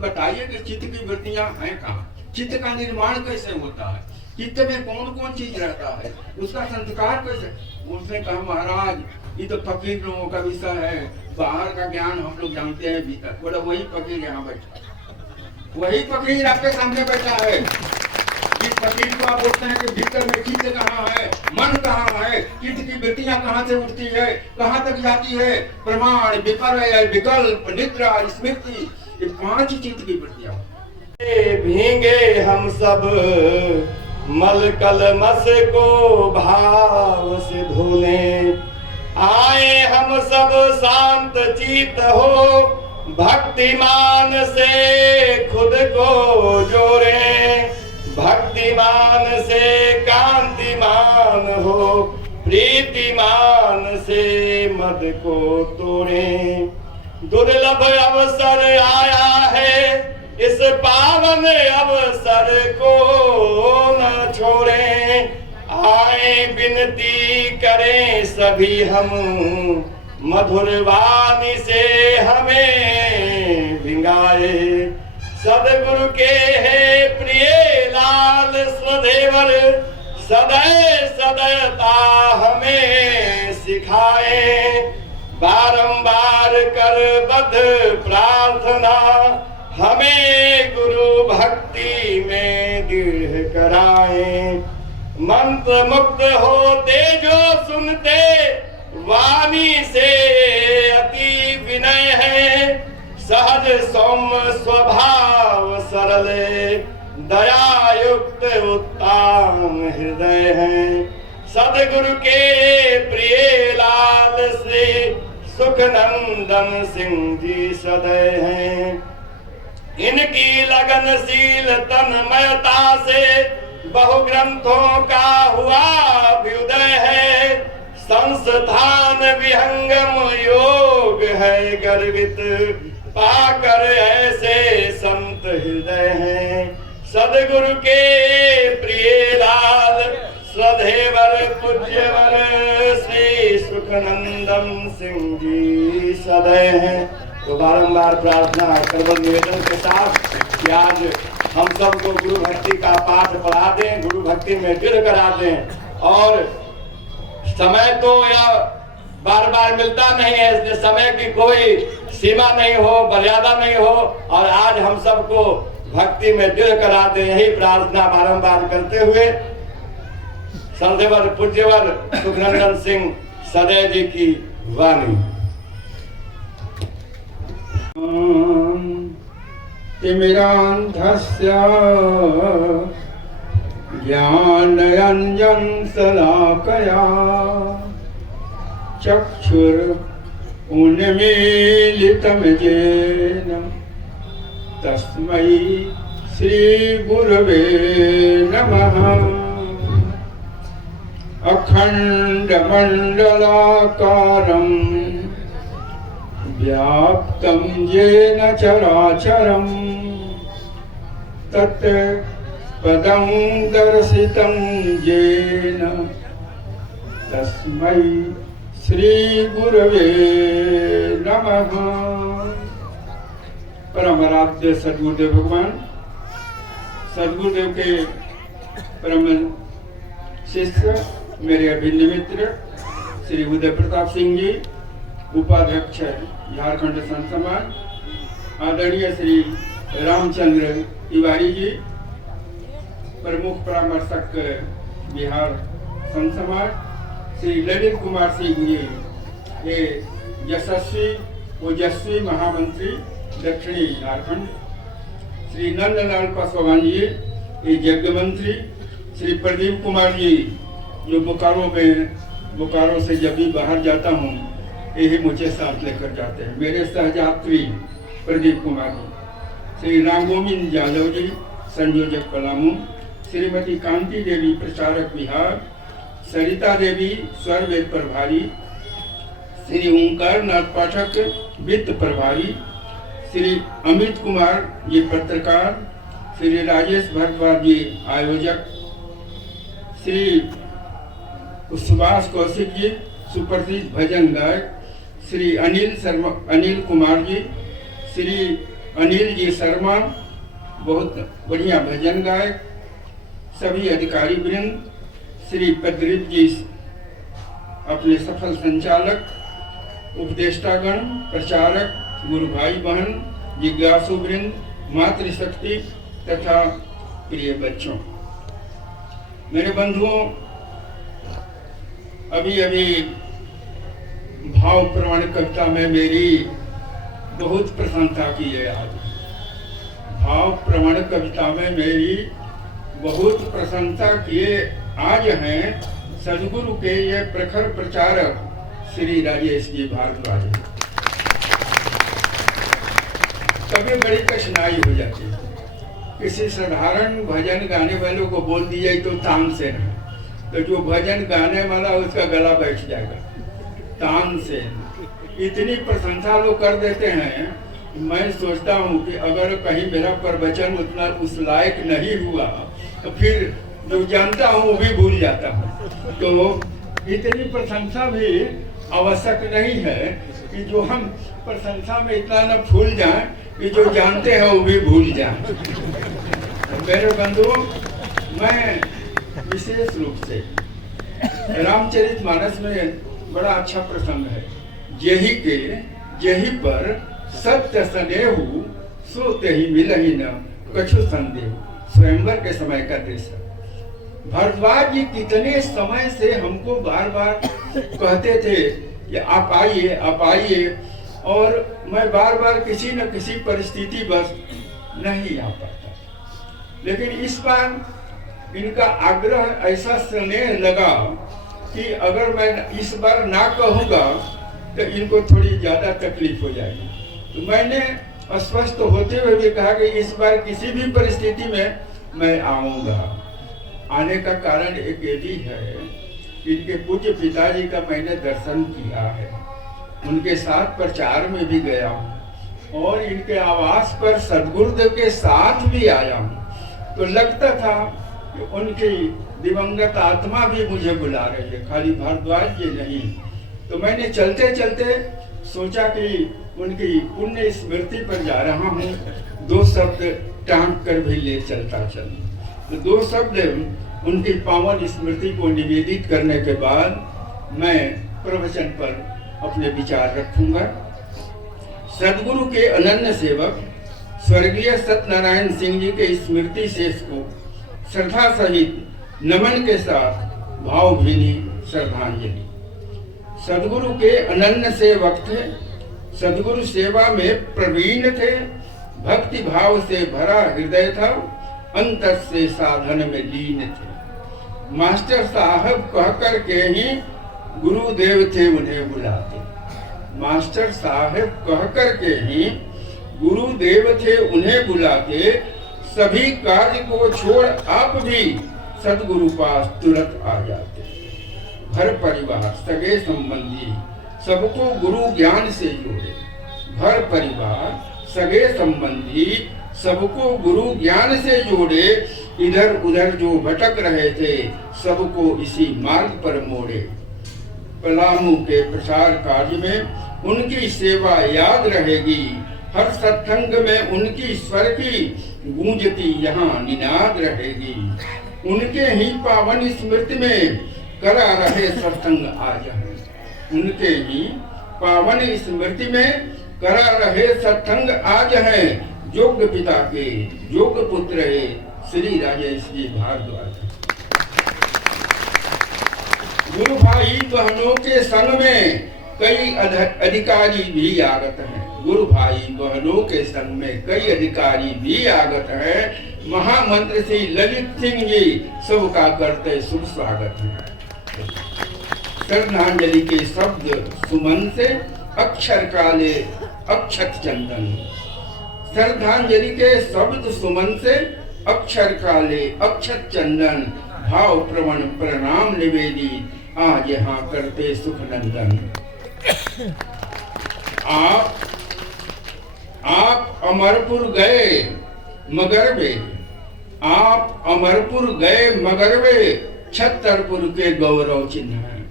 बताइए कि चित्त की वृत्तियां हैं कहाँ, चित्त का निर्माण कैसे होता है, चित्त में कौन कौन चीज रहता है, उसका संस्कार कैसे। उसने कहा महाराज ये तो फकीर लोगों का विषय है, बाहर का ज्ञान हम लोग जानते हैं भीतर। बोला वही फकीर यहाँ बैठा, वही फकीर आपके सामने बैठा है। जिस फकीर को आप बोलते हैं कि भीतर में चित्त कहाँ है, मन कहाँ है, चित्त की वृत्तियां कहाँ से उठती है, कहाँ तक जाती है, प्रमाण, विपर्य, विकल्प, निद्रा, स्मृति, ये 5 चित्त की वृत्तियां। भींगे हम सब मल कलमस को भाव से धोने, आए हम सब शांत चित हो, भक्तिमान से खुद को जोड़े, भक्तिमान से कांतिमान हो, प्रीतिमान से मद को तोड़े। दुर्लभ अवसर आया है, इस पावन अवसर को न छोड़े, आए विनती करें सभी हम, मधुर वाणी से हमें भिंगाए। सदगुरु के है प्रिय लाल स्वदेवर, सदैव सदैवता हमें सिखाए। बारंबार कर बद्ध प्रार्थना, हमें गुरु भक्ति में दृढ़ कराए। मंत्र मुक्त होते जो सुनते, वाणी से अति विनय है, सहज सौम्य स्वभाव सरल, दयायुक्त उत्तम हृदय है। सदगुरु के प्रिय लाल श्री सुखनंदन सिंह जी सदैव हैं। इनकी लगनशील तन्मयता से बहु ग्रंथों का हुआ अभ्युदय है। संस्थान विहंगम योग है गर्वित, पाकर ऐसे संत हृदय हैं। सदगुरु के प्रिय लाल स्वधेवर पूज्यवर श्री सुखनंदन सिंह जी सदैव हैं। तो बारंबार प्रार्थना करबल निवेदन के साथ कि आज हम सबको गुरु भक्ति का पाठ पढ़ा दें, गुरु भक्ति में दृढ़ करा दें। और समय तो या बार बार मिलता नहीं है, इसलिए समय की कोई सीमा नहीं हो, मर्यादा नहीं हो, और आज हम सबको भक्ति में दृढ़ करा दें, यही प्रार्थना बारंबार करते हुए संदेवर पूज्यवर सुखनंदन सिंह सदैव जी की वाणी। तिमिरान्धस्य ज्ञानरञ्जन शलाकया चक्षुरुन्मीलितं येन तस्मै श्रीगुरवे नमः। अखण्डमण्डलाकारं व्याप्तं येन चराचरं तत् पदं दर्शितं येन तस्मै श्री गुरवे नमः। परम आराध्य सद्गुरुदेव भगवान, सद्गुरुदेव के परम शिष्य मेरे अभिन्न मित्र श्री उदय प्रताप सिंह जी, उपाध्यक्ष झारखंड संत समाज, आदरणीय श्री रामचंद्र तिवारी जी, प्रमुख परामर्शक बिहार संत समाज, श्री ललित कुमार सिंह जी, ये यशस्वी ओजस्वी महामंत्री दक्षिणी झारखंड, श्री नंदलाल पासवान जी, ये यज्ञ मंत्री, श्री प्रदीप कुमार जी जो बोकारो से जब भी बाहर जाता हूँ यही मुझे साथ लेकर जाते हैं, मेरे सहयात्री प्रदीप कुमार जी, श्री रामगोविंद यादव जी संयोजक पलामू, श्रीमती कांति देवी प्रचारक बिहार, सरिता देवी स्वर वेद प्रभारी, श्री ओंकार नाथ पाठक वित्त प्रभारी, श्री अमित कुमार जी पत्रकार, श्री राजेश भारद्वाज जी आयोजक, श्री सुभाष कौशिक जी सुप्रसिद्ध भजन गायक, श्री अनिल कुमार जी, श्री अनिल जी शर्मा बहुत बढ़िया भजन गायक, सभी अधिकारी वृंद, श्री पद्रीप जी अपने सफल संचालक, उपदेष्टागण, प्रचारक, गुरु भाई बहन, जिज्ञासु वृंद, मातृशक्ति तथा प्रिय बच्चों, मेरे बंधुओं, अभी अभी भाव प्रवण कविता में मेरी बहुत प्रशंसा की है। आज भाव प्रवण कविता में मेरी बहुत प्रशंसा किए आज हैं सदगुरु के ये प्रखर प्रचारक श्री राजेश जी भारद्वाज। कभी बड़ी कठिनाई हो जाती है, किसी साधारण भजन गाने वालों को बोल दिया तो तानसेन है, तो जो भजन गाने वाला उसका गला बैठ जाएगा। तानसेन, इतनी प्रशंसा लोग कर देते हैं, मैं सोचता हूँ कि अगर कहीं मेरा प्रवचन उतना उस लायक नहीं हुआ तो फिर जो जानता हूँ वो भी भूल जाता हूँ। तो इतनी प्रशंसा भी आवश्यक नहीं है कि जो हम प्रशंसा में इतना न भूल जाएं कि जो जानते हैं वो भी भूल जाएं। मेरे बंधुओं, मैं विशेष रूप से रामचरितमानस में बड़ा अच्छा प्रसंग है, जेहि पर सत्य सनेहु सो तेहि मिलहि न कछु संदेह। स्वयंवर के समय का दृश्य है। भारद्वाज जी कितने समय से हमको बार बार कहते थे कि आप आइए, और मैं बार बार किसी न किसी परिस्थिति बस नहीं आ पाता। लेकिन इस बार इनका आग्रह ऐसा स्नेह लगा कि अगर मैं इस बार ना कहूँगा तो इनको थोड़ी ज्यादा तकलीफ हो जाएगी। तो मैंने अस्वस्थ होते हुए भी कहा कि इस बार किसी भी परिस्थिति में मैं आऊँगा। आने का कारण एक ये भी है, इनके पूज्य पिताजी का मैंने दर्शन किया है, उनके साथ प्रचार में भी गया हूँ और इनके आवास पर सदगुरुदेव के साथ भी आया हूँ। तो लगता था कि उनकी दिवंगत आत्मा भी मुझे बुला रही है, खाली भारद्वाज जी नहीं। तो मैंने चलते चलते सोचा कि उनकी पुण्य स्मृति पर जा रहा हूँ, दो शब्द टांग कर भी ले चलता चलूं। तो दो शब्द उनकी पावन स्मृति को निवेदित करने के बाद मैं प्रवचन पर अपने विचार रखूंगा। सदगुरु के अनन्य सेवक स्वर्गीय सत्यनारायण सिंह जी के स्मृति शेष को श्रद्धा सहित नमन के साथ भावभीनी श्रद्धांजलि। सदगुरु के अनन्य सेवक थे, सदगुरु सेवा में प्रवीण थे, भक्ति भाव से भरा हृदय था, अंतर से साधन में लीन थे। मास्टर साहब कहकर के ही गुरुदेव थे उन्हें बुलाते। मास्टर साहब कहकर के ही गुरुदेव थे उन्हें बुलाते। सभी कार्य को छोड़ आप भी सदगुरु पास तुरंत आ जाते। घर परिवार सगे संबंधी सबको गुरु ज्ञान से जोड़े। घर परिवार सगे संबंधी सबको गुरु ज्ञान से जोड़े। इधर उधर जो भटक रहे थे सबको इसी मार्ग पर मोड़े। पलामू के प्रसार कार्य में उनकी सेवा याद रहेगी। हर सत्संग में उनकी स्वर की गूंजती यहाँ निनाद रहेगी। उनके ही पावन स्मृति में करा रहे सत्संग आज है। उनके ही पावन स्मृति में करा रहे सत्संग आज है। योग्य पिता के योग्य पुत्र है श्री राजेश जी भारद्वाज। गुरु भाई बहनों के संग में कई अधिकारी भी आगत हैं। गुरु भाई बहनों के संग में कई अधिकारी भी आगत हैं। महामंत्री श्री ललित सिंह जी सबका करते शुभ स्वागत है। श्रद्धांजलि के शब्द सुमन से अक्षर काले अक्षत चंदन। श्रद्धांजलि के शब्द सुमन से अक्षर काले अक्षत चंदन। भाव प्रवण प्रणाम निवेदित आज यहाँ करते सुख नंदन। आप अमरपुर गए मगर वे, आप अमरपुर गए मगर वे छतरपुर के गौरव चिन्ह हैं।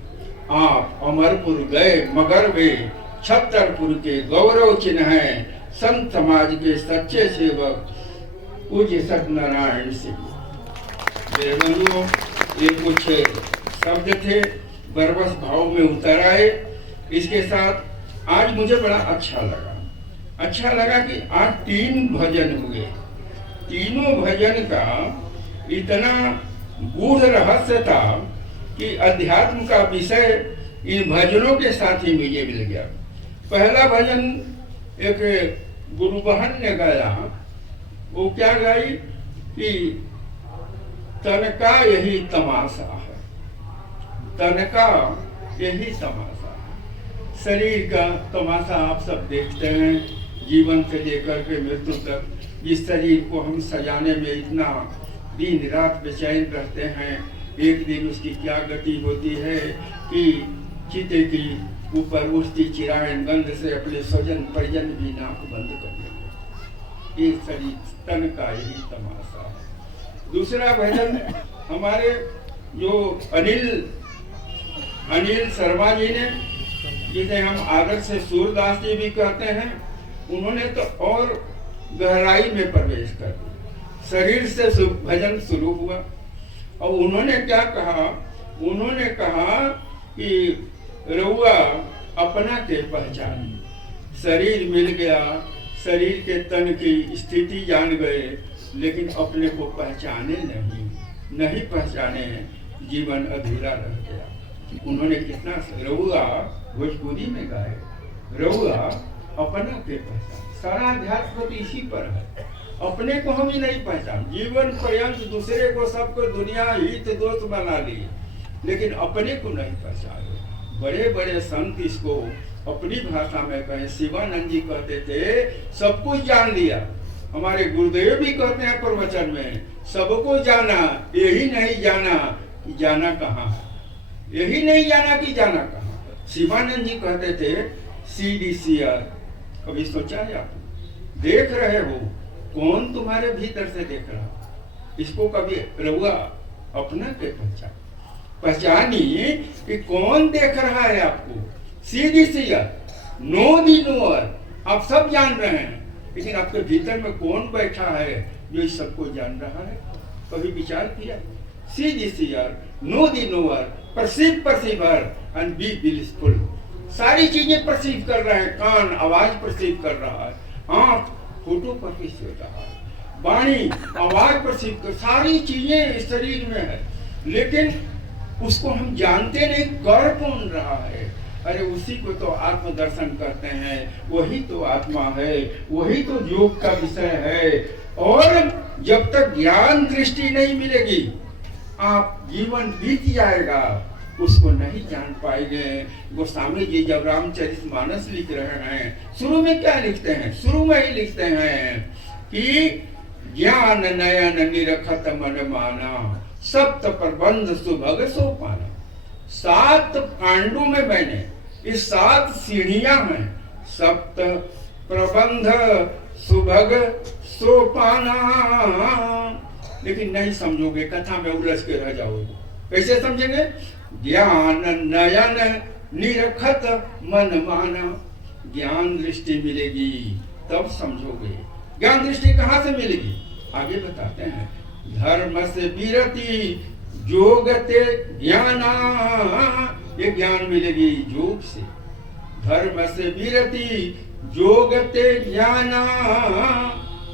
आप अमरपुर गए मगर वे छतरपुर के गौरव चिन्ह हैं। संत समाज के सच्चे सेवक पूज्य सत्यनारायण सिंह। मेरे बंधुओं, ये कुछ शब्द थे, बरबस भाव में उतर आए। इसके साथ आज मुझे बड़ा अच्छा लगा कि आज 3 भजन हुए। तीनों भजन का इतना गूढ़ रहस्य था कि अध्यात्म का विषय इन भजनों के साथ ही मुझे मिल गया। पहला भजन एक गुरु बहन ने गाया, वो क्या गाई कि तन का यही तमाशा है, तन का यही तमाशा है। शरीर का तमाशा आप सब देखते हैं, जीवन से लेकर के मृत्यु तक। इस शरीर को हम सजाने में इतना दिन रात बेचैन रहते हैं। एक दिन उसकी क्या गति होती है कि चिते की ऊपर उठती चिरायन गंध से अपने स्वजन परिजन भी नाक बंद कर देते। ये शरीर तन का यही तमाशा है। दूसरा भजन हमारे जो अनिल शर्मा जी ने, जिसे हम आदर से सूरदास जी भी कहते हैं, उन्होंने तो और गहराई में प्रवेश कर दिया। शरीर से भजन शुरू हुआ और उन्होंने क्या कहा, उन्होंने कहा कि रउआ अपना के पहचान। शरीर मिल गया, शरीर के तन की स्थिति जान गए, लेकिन अपने को पहचाने नहीं पहचाने, जीवन अधूरा रह गया। उन्होंने कितना रउआ भोजपुरी में गाए, रउआ अपना के पहचान। सारा अध्यात्म तो इसी पर है। अपने को हम ही नहीं पहचान, जीवन पर्यंत दूसरे को सबको दुनिया हित दोस्त बना लिए, लेकिन अपने को नहीं पहचाने। बड़े बड़े संत इसको अपनी भाषा में कहें, शिवानंद जी कहते थे सब कुछ जान लिया। हमारे गुरुदेव भी कहते हैं प्रवचन में, सबको जाना, यही नहीं जाना कि जाना कहाँ है, यही नहीं जाना कि जाना कहाँ। शिवानंद जी कहते थे CDCR। कभी सोचा है आप? देख रहे हो कौन तुम्हारे भीतर से देख रहा, इसको कभी रहुआ अपना के पहचानिए कि कौन देख रहा है आपको। CDCR, नो दी नोअर, आप सब जान रहे हैं, लेकिन आपके भीतर में कौन बैठा है जो इस सबको जान रहा है? कभी विचार किया? CDCR, know the knower, perceiver and be blissful. सारी चीजें परसीव कर रहे हैं, कान आवाज परसीव कर रहा है, आंख फोटो परसीव कर रहा है, वाणी आवाज परसीव कर, सारी चीजें इस शरीर में है, लेकिन उसको हम जानते नहीं, कर कौन रहा है? अरे उसी को तो आत्मदर्शन कहते हैं, वही तो आत्मा है, वही तो योग का विषय है। और जब तक ज्ञान दृष्टि नहीं मिलेगी, आप जीवन बीत जाएगा, उसको नहीं जान पाएंगे। गोस्वामी जी जब रामचरितमानस लिख रहे हैं, शुरू में क्या लिखते हैं? शुरू में ही लिखते हैं कि ज्ञान नयन निरखत मन माना, सप्त प्रबंध सुभग सोपाना। 7 कांडों में मैंने, इस 7 सीढ़ियां हैं, सप्त प्रबंध सुभग सोपाना। लेकिन नहीं समझोगे, कथा में उलझ के रह जाओगे। कैसे समझेंगे? ज्ञान नयन निरखत मन माना। ज्ञान दृष्टि मिलेगी तब समझोगे। ज्ञान दृष्टि कहाँ से मिलेगी? आगे बताते हैं, धर्म से विरति योगते ज्ञाना। ये ज्ञान मिलेगी योग से। धर्म से विरति योगते ज्ञाना,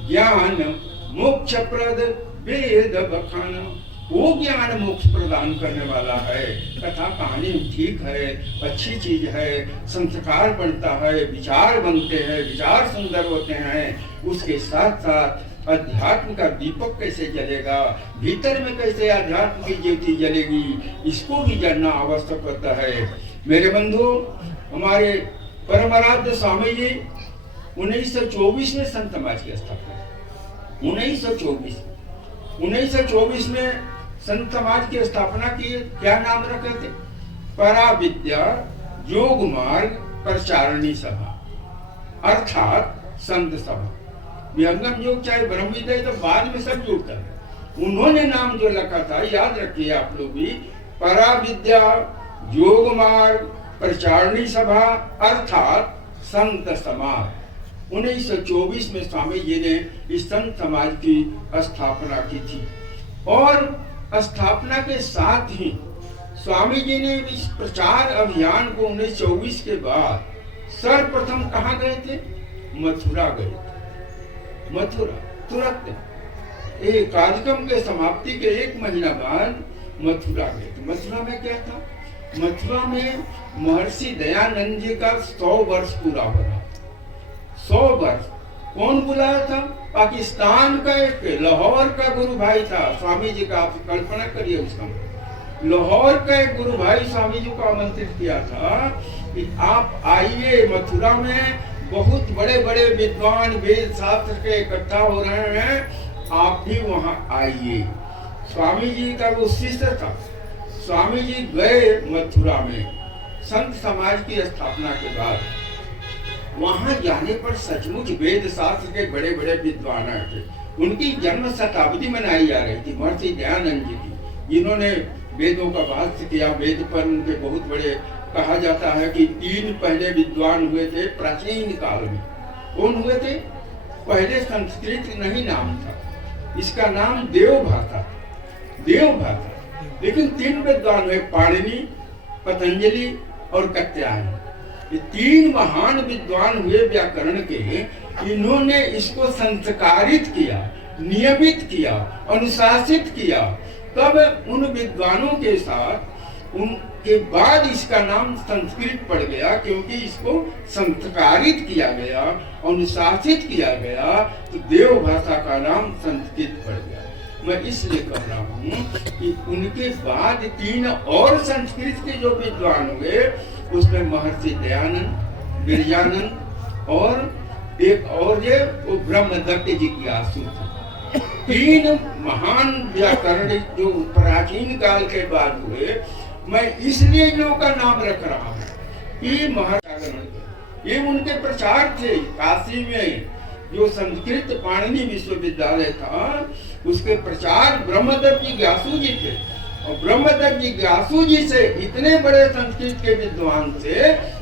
ज्ञान मोक्ष प्रद वेद बखाना। वो ज्ञान मोक्ष प्रदान करने वाला है। कथा कहानी ठीक है, अच्छी चीज है, संस्कार बनता है, विचार बनते हैं, विचार सुंदर होते हैं। उसके साथ साथ अध्यात्म का दीपक कैसे जलेगा, भीतर में कैसे अध्यात्म की ज्योति जलेगी, इसको भी जानना आवश्यक होता है। मेरे बंधु, हमारे परम आराध्य स्वामी जी 1924 में संत समाज की स्थापना, 1924 में संत समाज की स्थापना की। क्या नाम रखे थे? पराविद्या योग मार्ग प्रचारणी सभा, अर्थात संत सभा। विहंगम योग चाहे ब्रह्म विद्या, तो बाद में सब जुड़ता है। उन्होंने नाम जो रखा था, याद रखिए आप लोग भी, पराविद्या योग मार्ग प्रचारणी सभा, अर्थात संत समाज। 1924 में स्वामी जी ने इस संत समाज की स्थापना की थी। और स्थापना के साथ ही स्वामी जी ने इस प्रचार अभियान को 1924 के बाद सर्वप्रथम कहाँ गए थे? मथुरा गए थे। मथुरा तुरंत एक कार्यक्रम के समाप्ति के 1 महीना बाद मथुरा गए थे। मथुरा में क्या था? मथुरा में महर्षि दयानंद जी का 100 वर्ष पूरा हो रहा। 100 वर्ष कौन बुलाया था? पाकिस्तान का एक लाहौर का गुरु भाई था स्वामी जी का। आप कल्पना करिए उसका। लाहौर का एक गुरु भाई स्वामी जी को आमंत्रित किया था कि आप आइए, मथुरा में बहुत बड़े बड़े विद्वान वेद शास्त्र के इकट्ठा हो रहे हैं, आप भी वहां आइए। स्वामी जी का वो शिष्य था। स्वामी जी गए मथुरा में संत समाज की स्थापना के बाद। वहां जाने पर सचमुच वेद शास्त्र के बड़े बड़े विद्वान थे। उनकी जन्म शताब्दी मनाई जा रही थी महर्षि दयानंद जी की, जिन्होंने वेदों का भाष्य किया। वेद पर उनके बहुत बड़े, कहा जाता है कि 3 पहले विद्वान हुए थे प्राचीन काल में। कौन हुए थे? पहले संस्कृत नहीं नाम था, इसका नाम देवभाषा। लेकिन 3 विद्वान हुए, पाणिनि, पतंजलि और कात्यायन। ये 3 महान विद्वान हुए व्याकरण के। इन्होंने इसको संस्कारित किया, नियमित किया, अनुशासित किया। तब उन विद्वानों के साथ उनके बाद इसका नाम संस्कृत पड़ गया, क्योंकि इसको संस्कारित किया गया, अनुशासित किया गया, तो देव भाषा का नाम संस्कृत पड़ गया। मैं इसलिए कह रहा हूँ कि उनके बाद 3 और संस्कृत के जो विद्वान हुए, उसमें महर्षि दयानंद, गिरिजानंद और एक और ये वो ब्रह्मदत्त जिज्ञासु थे। 3 महान व्याकरण जो प्राचीन काल के बाद हुए। मैं इसलिए इनों का नाम रख रहा हूँ। ये महर्षि, ये उनके प्रचार थे। काशी में जो संस्कृत पाणिनि विश्वविद्यालय था, उसके प्रचार ब्रह्मदत्त जिज्ञासु जी थे। और ब्रह्मदत्त जिज्ञासु जी से इतने बड़े संस्कृत के विद्वान थे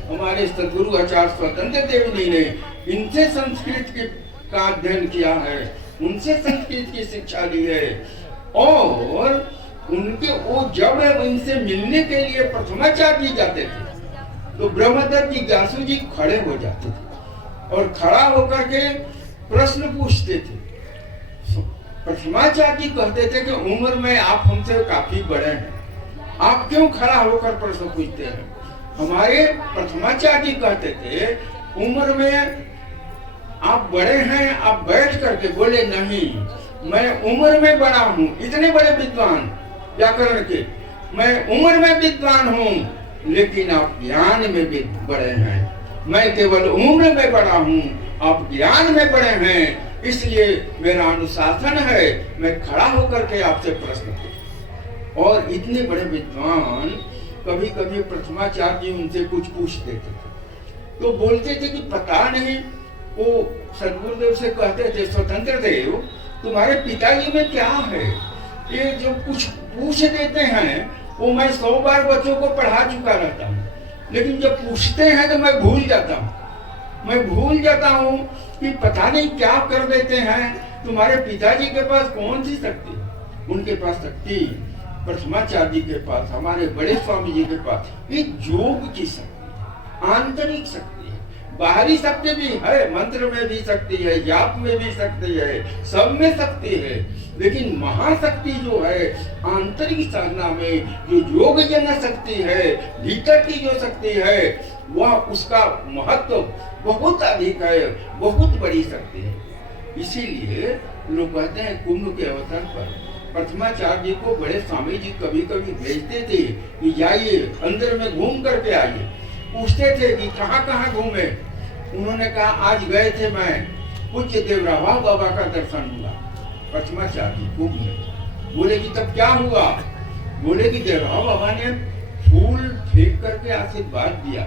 हमारे सदगुरु आचार्य स्वतंत्र देव जी ने। इनसे संस्कृत का अध्ययन किया है, उनसे संस्कृत की शिक्षा ली है। और उनके वो जब उनसे मिलने के लिए प्रथमाचार्य जाते थे, तो ब्रह्मदत्त जिज्ञासु जी खड़े हो जाते थे और खड़ा होकर के प्रश्न पूछते थे। प्रथमाचार्य कहते थे कि उम्र में आप हमसे काफी बड़े हैं, आप क्यों खड़ा होकर प्रश्न पूछते हैं? हमारे प्रथमाचार्य कहते थे उम्र में आप बड़े हैं, आप बैठ करके बोले नहीं, मैं उम्र में बड़ा हूँ। इतने बड़े विद्वान व्याकरण के, मैं उम्र में विद्वान हूँ, लेकिन आप ज्ञान में भी बड़े हैं। मैं केवल उम्र में बड़ा हूँ, आप ज्ञान में बड़े हैं, इसलिए मेरा अनुशासन है, मैं खड़ा होकर के आपसे प्रश्न पूछूं। और इतने बड़े विद्वान कभी कभी प्रथमाचार्य उनसे कुछ पूछ देते थे, तो बोलते थे कि पता नहीं। वो सदगुरुदेव से कहते थे, स्वतंत्र देव तुम्हारे पिताजी में क्या है, ये जो कुछ पूछ देते हैं वो मैं 100 बार बच्चों को पढ़ा चुका रहता हूँ, लेकिन जब पूछते हैं तो मैं भूल जाता हूँ कि पता नहीं क्या कर देते हैं। तुम्हारे पिताजी के पास कौन सी शक्ति? उनके पास शक्ति प्रथमाचार्य के पास, हमारे बड़े स्वामी जी के पास ये योग की शक्ति, आंतरिक शक्ति है। बाहरी शक्ति भी है, मंत्र में भी शक्ति है, जाप में भी शक्ति है, सब में शक्ति है। लेकिन महाशक्ति जो है आंतरिक साधना में, जो योग जन शक्ति है, भीतर की जो शक्ति है, वह उसका महत्व बहुत अधिक है, बहुत बड़ी शक्ति है। इसीलिए लोग कहते हैं कुंभ के अवसर पर प्रथमाचार्य को बड़े स्वामी जी कभी कभी भेजते थे कि जाइए अंदर में घूम करके आइए। पूछते थे कि कहाँ कहाँ घूमे। उन्होंने कहा आज गए थे मैं, पूज्य देवरावा बाबा का दर्शन हुआ प्रथमाचार्य कुंभ में। बोले कि तब क्या हुआ? बोले कि देवरावा बाबा ने फूल फेंक करके आशीर्वाद दिया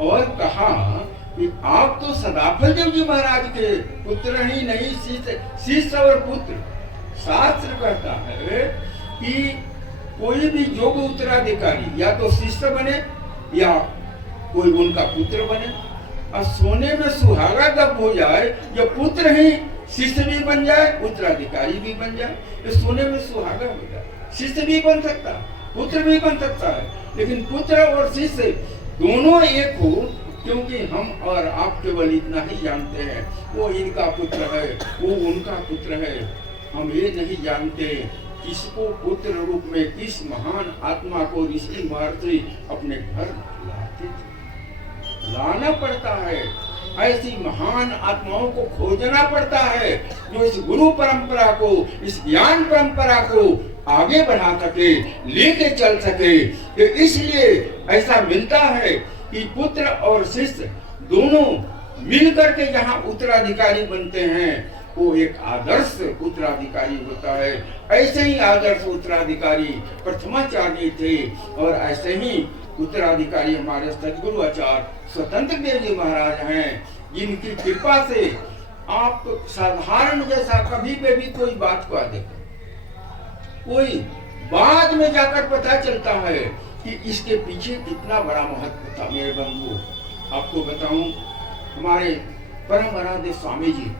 और कहा कि आप तो सदाफल देव जी महाराज के पुत्र ही नहीं, शिष्य और पुत्र। शास्त्र कहता है कि कोई भी योग उत्तराधिकारी या तो शिष्य बने या कोई उनका पुत्र बने। और सोने में सुहागा जब हो जाए, जब पुत्र ही शिष्य भी बन जाए, उत्तराधिकारी भी बन जाए, तो सोने में सुहागा हो जाए। शिष्य भी बन सकता है, पुत्र भी बन सकता है, लेकिन पुत्र और शिष्य दोनों एक हो, क्योंकि हम और आप केवल इतना ही जानते हैं, वो इनका पुत्र है, वो उनका पुत्र है। हम ये नहीं जानते किसको पुत्र रूप में, किस महान आत्मा को ऋषि महर्षि अपने घर लाते थे। लाना पड़ता है, ऐसी महान आत्माओं को खोजना पड़ता है जो इस गुरु परंपरा को, इस ज्ञान परंपरा को आगे बढ़ा सके, लेके चल सके। तो इसलिए ऐसा मिलता है कि पुत्र और शिष्य दोनों मिलकर के जहाँ उत्तराधिकारी बनते हैं, वो एक आदर्श उत्तराधिकारी होता है। ऐसे ही आदर्श उत्तराधिकारी प्रथमाचार्य थे, और ऐसे ही उत्तराधिकारी हमारे सदगुरु आचार्य स्वतंत्र देव जी महाराज हैं, जिनकी कृपा से आप साधारण जैसा कभी भी कोई बात को देखो, कोई बाद में जाकर पता चलता है कि इसके पीछे कितना बड़ा महत्व था। मेरे बंधु, आपको बताऊं, हमारे परम आराध्य स्वामी जी,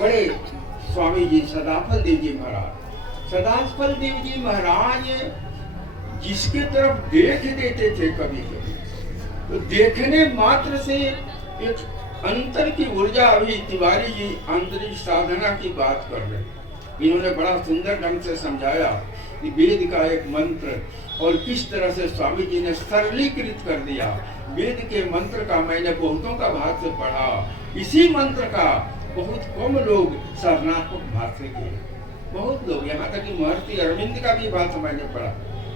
बड़े स्वामी जी सदाफल देव जी महाराज, सदाफल देव जी महाराज जिसके तरफ देख देते थे कभी कभी, तो देखने मात्र से एक अंतर की ऊर्जा। अभी तिवारी जी आंतरिक साधना की बात कर रहे, इन्होंने बड़ा सुंदर ढंग से समझाया कि वेद का एक मंत्र और किस तरह से स्वामी जी ने सरलीकृत कर दिया। वेद के मंत्र का मैंने बहुतों का भाष्य पढ़ा, इसी मंत्र का बहुत कम लोग साधनात्मक भाष्य किए, बहुत लोग, यहाँ तक कि महर्षि अरविंद का भी भाष्य मैंने पढ़ा।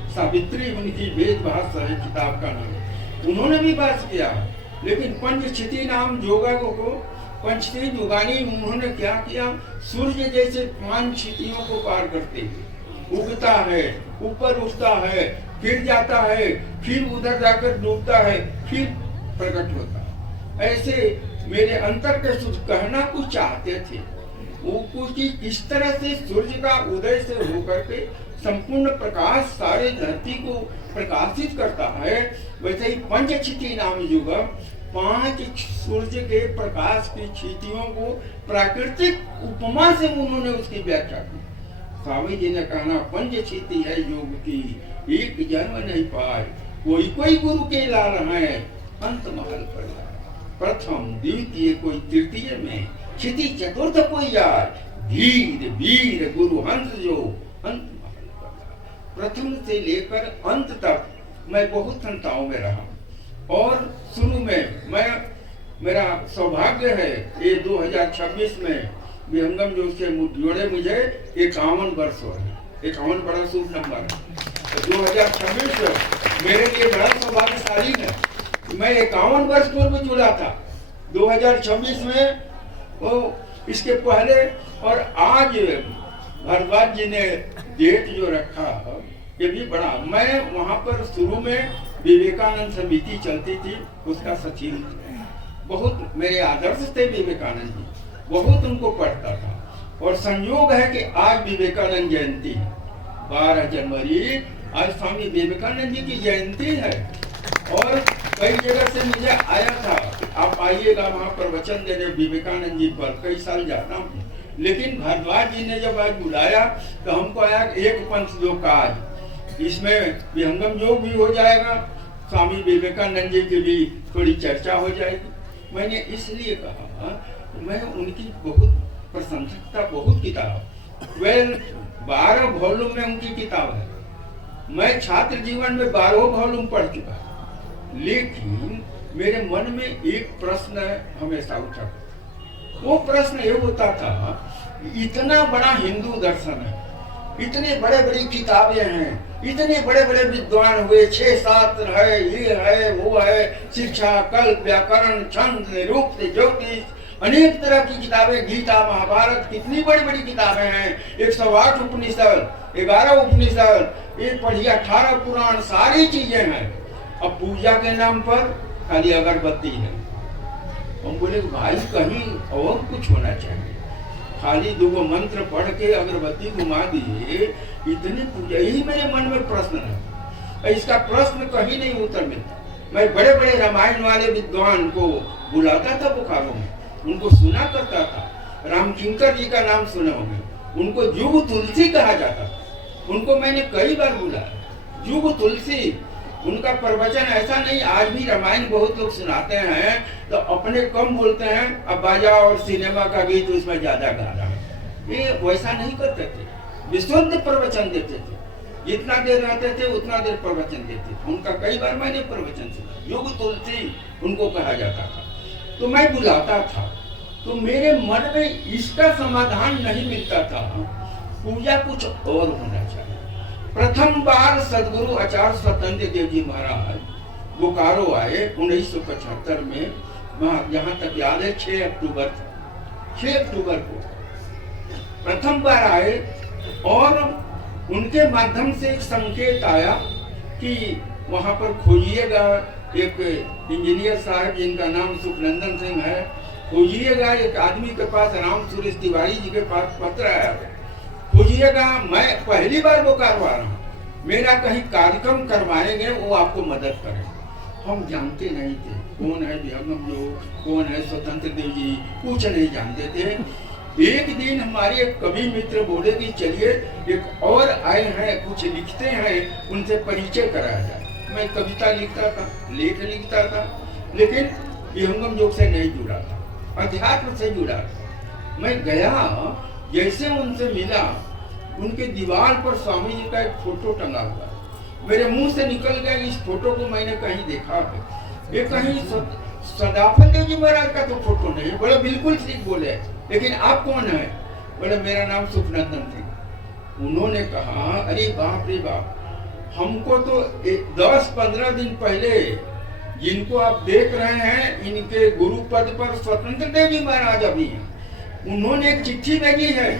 सावित्री उनकी वेद भाष्य है, किताब का नाम, उन्होंने भी भाष्य किया। लेकिन पंचक्षिति नाम योगा को, पंचक्षिति योगानी, उन्होंने क्या किया, सूर्य जैसे 5 क्षितियों को पार करते, उगता है, ऊपर उठता है, फिर जाता है, फिर उधर जाकर डूबता है, फिर प्रकट होता है। ऐसे मेरे अंतर के सुख कहना कुछ चाहते थे, वो कुछ किस तरह से सूर्य का उदय से होकर के संपूर्ण प्रकाश सारे धरती को प्रकाशित करता है, वैसे ही पंचक्षिति नाम युग 5 सूर्य के प्रकाश की क्षितियों को प्राकृतिक उपमा से उन्होंने उसकी व्याख्या की। स्वामी जी ने कहना, पंचक्षिति है योग की, एक जन्म नहीं पाए, कोई कोई गुरु के लाल है, अंत महल पर जाए, प्रथम द्वितीय कोई तृतीय में, क्षिति चतुर्थ कोई जाए, धीर वीर गुरु हंस जो अंत महल पर जाए। प्रथम से लेकर अंत तक मैं बहुत संताओं में रहा, और शुरू में मेरा सौभाग्य है, ये 2026 में विहंगम जो से जोड़े मुझे 51 वर्ष हो रहे, 51 बड़ा शुभ नंबर है। तो 2026 मेरे लिए बड़ा सौभाग्यशाली है। मैं 51 वर्ष पूर्व जुड़ा था, 2026 में वो इसके पहले, और आज भारद्वाज जी ने डेट जो रखा ये भी बड़ा। मैं वहाँ पर शुरू में विवेकानंद समिति चलती थी, उसका सचिव, बहुत मेरे आदर्श थे विवेकानंद जी, बहुत उनको पढ़ता था। और संयोग है कि आज विवेकानंद जयंती, 12 जनवरी, आज स्वामी विवेकानंद जी की जयंती है। और कई जगह से मुझे आया था, आप आइएगा वहाँ पर वचन देने विवेकानंद जी पर, कई साल जाता हूँ। लेकिन भारद्वाज जी ने जब आज बुलाया तो हमको आया एक पंथ योग काज, इसमें विहंगम योग भी हो जाएगा, स्वामी विवेकानंद जी की भी थोड़ी चर्चा हो जाएगी। मैंने इसलिए कहा, मैं उनकी बहुत प्रशंसक था, बहुत किताब, 12 वॉल्यूम में उनकी किताब है। मैं छात्र जीवन में 12 वॉल्यूम पढ़ चुका, लेकिन मेरे मन में एक प्रश्न हमेशा उठा। वो प्रश्न ये होता था, इतना बड़ा हिंदू दर्शन है, इतने बड़े बड़ी किताबें हैं, इतने बड़े बड़े विद्वान हुए, 6 शास्त्र है, ये है, वो है, शिक्षा, कल्प, व्याकरण, छंद, निरुक्त, ज्योतिष, अनेक तरह की किताबें, गीता, महाभारत, कितनी बड़ी बड़ी किताबें हैं, 108 उपनिषद, 11 उपनिषद, एक पढ़िए 18 पुराण, सारी चीजें हैं। अब पूजा के नाम पर खाली अगरबत्ती है। हम बोले भाई कहीं और कुछ होना चाहिए, खाली 2 मंत्र पढ़ के अगरबत्ती घुमा दिए, इतनी पूजा, यही मेरे मन में प्रश्न है। इसका प्रश्न कहीं नहीं उत्तर मिलता। मैं बड़े बड़े रामायण वाले विद्वान को बुलाता था बोकारो में, उनको सुना करता था। रामकिंकर जी का नाम सुना होंगे, उनको जुग तुलसी कहा जाता था। उनको मैंने कई बार बुलाया, जुग तुलसी। उनका प्रवचन ऐसा नहीं, आज भी रामायण बहुत लोग सुनाते हैं तो अपने कम बोलते हैं, अब बाजा और सिनेमा का गीत उसमें ज्यादा गा रहा है। ये वैसा नहीं करते थे, विशुद्ध प्रवचन देते थे। जितना देर रहते थे उतना देर प्रवचन देते थे। उनका कई बार मैंने प्रवचन सुना, युग तुलसी उनको कहा जाता था। तो मैं बुलाता था, तो मेरे मन में इसका समाधान नहीं मिलता था, पूजा कुछ और होना चाहिए। प्रथम बार सदगुरु आचार्य स्वतंत्र देव जी महाराज बोकारो आए 1975 में, जहाँ तक याद है 6 अक्टूबर था। 6 अक्टूबर को प्रथम बार आए और उनके माध्यम से एक संकेत आया कि वहां पर खोजिएगा, एक इंजीनियर साहब जिनका नाम सुखनंदन सिंह है, खोजिएगा एक आदमी के पास, राम सुरेश तिवारी जी के पास पत्र आया, खोजिएगा, मैं पहली बार बोकारो आ रहा हूँ, मेरा कहीं कार्यक्रम करवाएंगे, वो आपको मदद करें। हम जानते नहीं थे कौन है विहंगम लोग, कौन है स्वतंत्र देव जी, कुछ नहीं जानते थे। एक दिन हमारे एक कवि मित्र बोले कि चलिए एक और आए हैं, कुछ लिखते हैं, उनसे परिचय कराया जाए। मैं कविता लिखता था, लेख लिखता था, लेकिन विहंगम योग से नहीं जुड़ा था, अध्यात्म से जुड़ा था। मैं गया, जैसे उनसे मिला, उनके दीवार पर स्वामी जी का एक फोटो टंगा हुआ, मेरे मुंह से निकल गया, इस फोटो को मैंने कहीं देखा है, ये कहीं सदाफत देव जी महाराज का तो फोटो नहीं। बोले बिल्कुल ठीक बोले, लेकिन आप कौन है? बोले मेरा नाम सुखनंदन सिंह। उन्होंने कहा अरे बाप रे बाप, हमको तो 10-15 दिन पहले जिनको आप देख रहे हैं, इनके गुरु पद पर स्वतंत्र देव जी महाराज अभी हैं, उन्होंने एक चिट्ठी भेजी है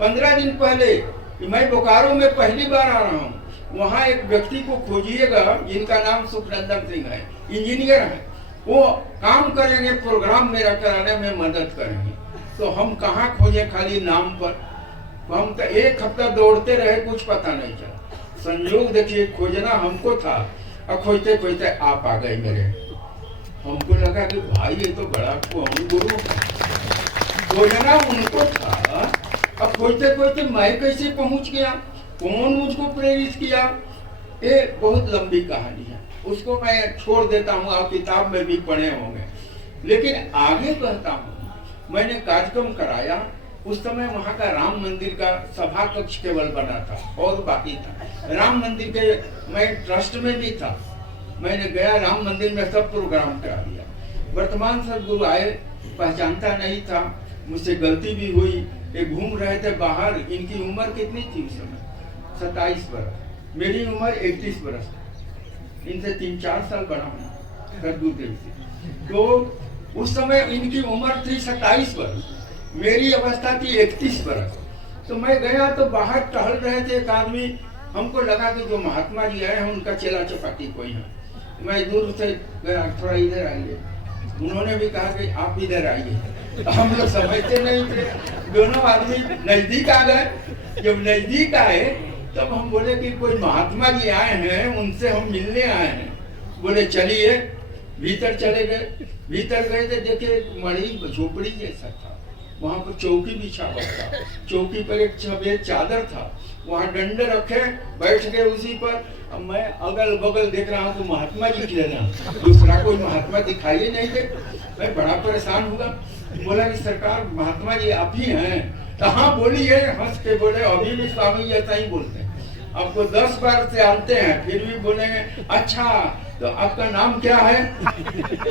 15 दिन पहले कि मैं बोकारो में पहली बार आ रहा हूँ, वहाँ एक व्यक्ति को खोजिएगा जिनका नाम सुखनंदन सिंह है, इंजीनियर है, वो काम करेंगे, प्रोग्राम मेरा कराने में मदद करेंगे। तो हम कहाँ खोजे खाली नाम पर, हम तो 1 हफ्ता दौड़ते रहे, कुछ पता नहीं चला। संयोग देखिए, खोजना हमको था और खोजते खोजते आप आ गए मेरे। हमको लगा कि भाई ये तो बड़ा कौन गुरु, खोजना उनको था, अब खोजते खोजते मैं कैसे पहुंच गया, कौन मुझको प्रेरित किया, ये बहुत लंबी कहानी है, उसको मैं छोड़ देता हूँ, आप किताब में भी पढ़े होंगे। लेकिन आगे कहता हूँ, मैंने कार्यक्रम कराया, उस समय वहाँ का राम मंदिर का सभा कक्ष केवल बना था और बाकी था। राम मंदिर के मैं ट्रस्ट में भी था, मैंने गया राम मंदिर में सब प्रोग्राम करा दिया। वर्तमान सदगुरु आए, पहचानता नहीं था, मुझसे गलती भी हुई, ये घूम रहे थे बाहर। इनकी उम्र कितनी थी उस समय? 27 वर्ष, मेरी उम्र 31 वर्ष, इनसे 3-4 साल बड़ा हूँ सदगुरुदेव से। तो उस समय इनकी उम्र थी 27 वर्ष, मेरी अवस्था थी 31 वर्ष। तो मैं गया तो बाहर टहल रहे थे एक आदमी, हमको लगा कि जो महात्मा जी आए हैं उनका चेला चपाटी कोई है। मैं दूर से गया, थोड़ा इधर आइए, उन्होंने भी कहा कि आप इधर आइए। हम लोग समझते नहीं थे, दोनों आदमी नजदीक आ गए। जब नजदीक आए तब हम बोले कि कोई महात्मा जी आए हैं, उनसे हम मिलने आए हैं। बोले चलिए, भीतर चले गए। भीतर गए तो देखे मड़ी झोपड़ी जैसा था, वहाँ पर चौकी बिछा हुआ था, चौकी पर एक सफेद चादर था, वहाँ डंडे रखे, बैठ गए उसी पर। अब मैं अगल बगल देख रहा हूँ तो महात्मा जी किधर हैं, दूसरा कोई महात्मा दिखाई नहीं दे। मैं बड़ा परेशान हुआ, बोला कि सरकार महात्मा जी आप ही हैं? तो हाँ बोलिए, हंस के बोले अभी भी स्वामी जी ऐसा ही बोलते हैं, आपको 10 बार से आते हैं फिर भी बोलेंगे अच्छा तो आपका नाम क्या है,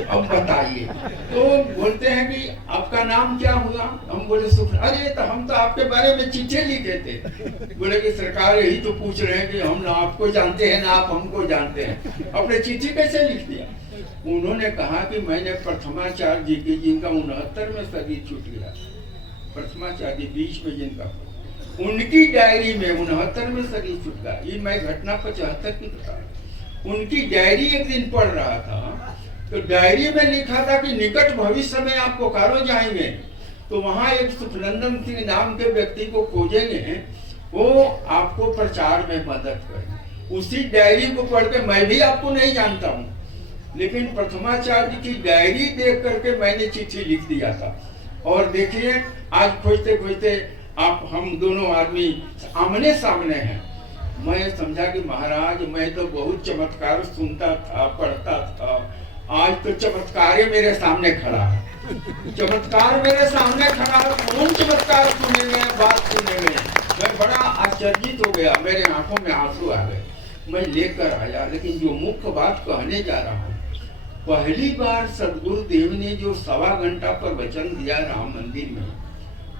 अब बताइए। तो बोलते हैं कि आपका नाम क्या हुआ? हम बोले सुख। अरे तो हम तो आपके बारे में चिट्ठी लिखे थे। बोले कि सरकार यही तो पूछ रहे हैं कि हम ना आपको जानते हैं ना आप हमको जानते हैं, अपने चिट्ठी कैसे लिख दिया? उन्होंने कहा कि मैंने प्रथमाचार्य जी की, जिनका 69 में शरीर छूट गया, प्रथमाचार्य जी बीच में जिनका, उनकी डायरी में 69 में शरीर छूट गया। ये मैं घटना 75 की बता रहा। उनकी डायरी एक दिन पढ़ रहा था, तो डायरी में लिखा था कि निकट भविष्य में आप बोकारो जाएंगे तो वहां एक सुखनंदन सिंह नाम के व्यक्ति को खोजेंगे, वो आपको प्रचार में मदद करेंगे। उसी डायरी को पढ़ के, मैं भी आपको नहीं जानता हूँ, लेकिन प्रथमाचार्य की डायरी देख करके मैंने चिट्ठी लिख दिया था। और देखिए आज खोजते खोजते आप हम दोनों आदमी आमने सामने हैं। मैं समझा कि महाराज मैं तो बहुत चमत्कार सुनता था, पढ़ता था, आज तो चमत्कार मेरे सामने खड़ा है। चमत्कार मेरे सामने खड़ा है, कौन चमत्कार सुनने में, बात सुनने में। मैं बड़ा आश्चर्यित हो गया, मेरे आंखों में आंसू आ गए। मैं लेकर आया, लेकिन जो मुख्य बात कहने जा रहा हूँ, पहली बार सदगुरुदेव ने जो 1.25 घंटा पर वचन दिया राम मंदिर में,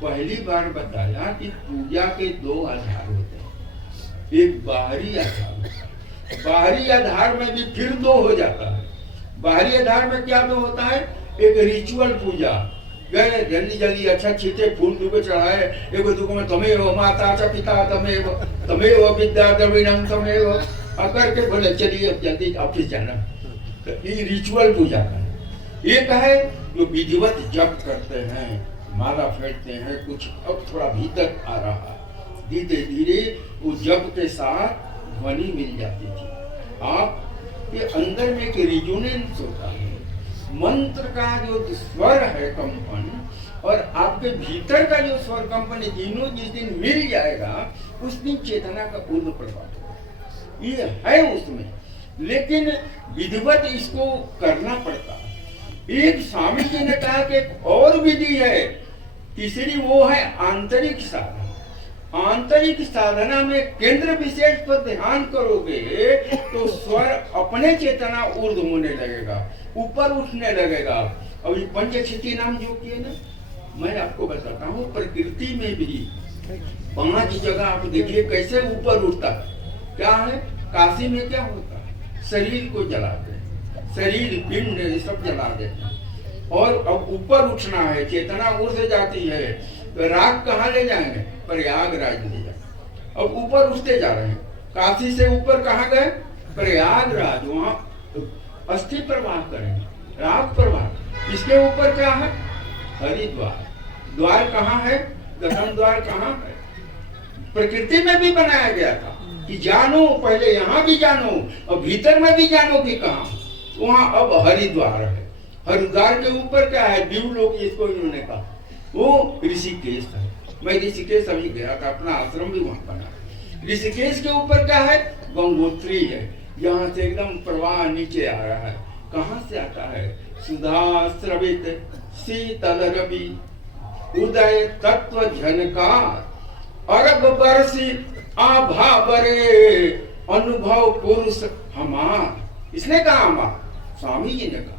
पहली बार बताया कि पूजा के 2 आधार होते हैं। एक बाहरी आधार, बाहरी आधार में भी फिर 2 हो जाता है। बाहरी आधार में क्या 2 होता है? एक रिचुअल पूजा, गए जल्दी जल्दी अच्छा छीटे फूल दूबे चढ़ाए, एगो दुगो में तमेव माता च पिता तमेव विद्या द्रविणम तमेव अकर के बोले चलिए अब जल्दी ऑफिस जाना। तो ये रिचुअल पूजा का एक है जो विधिवत जप करते हैं, माला फेरते हैं, कुछ अब थोड़ा भीतर आ रहा है, धीरे धीरे वो जप के साथ ध्वनि मिल जाती थी। आप ये अंदर में एक रिजोनेंस होता है, मंत्र का जो स्वर है कंपन और आपके भीतर का जो स्वर कंपन, तीनों जिस दिन मिल जाएगा उस दिन चेतना का पूर्ण प्रभाव होगा। ये है उसमें, लेकिन विधिवत इसको करना पड़ता है। एक स्वामी जी ने कहा कि एक और विधि है, तीसरी वो है आंतरिक साधना। आंतरिक साधना में केंद्र विशेष पर ध्यान करोगे तो स्वर अपने चेतना ऊर्ध होने लगेगा, ऊपर उठने लगेगा। अब ये पंचक्षिति नाम जो किए ना, मैं आपको बताता हूँ, प्रकृति में भी 5 जगह आप देखिए कैसे ऊपर उठता है। क्या है? काशी में क्या होता है? शरीर को जलाते हैं, शरीर पिंड ये सब जला देते हैं। और अब ऊपर उठना है, चेतना ऊर्ध जाती है, तो राग कहाँ ले जाएंगे? प्रयागराज ले जाएंगे। अब ऊपर उठते जा रहे हैं, काशी से ऊपर कहाँ गए? प्रयागराज, वहाँ अस्थि प्रवाह करेंगे, राग प्रवाह। इसके ऊपर क्या है? हरिद्वार। द्वार कहाँ है? दशम द्वार कहाँ है? प्रकृति में भी बनाया गया था कि जानो, पहले यहाँ भी जानो और भीतर में भी जानो कि कहाँ। वहाँ अब हरिद्वार है। हरिद्वार के ऊपर क्या है? द्यूलोक, इसको इन्होंने कहा, वो ऋषिकेश है। मैं ऋषिकेश अभी गया था, अपना आश्रम भी वहाँ बना। ऋषिकेश के ऊपर क्या है? गंगोत्री है, यहाँ से एकदम प्रवाह नीचे आ रहा है। कहाँ से आता है? सुधा स्रवित शीतल रवि उदय तत्व झनकार अरब बरसी आभा बरे अनुभव पुरुष हमार। इसने कहा, हमार स्वामी जी ने कहा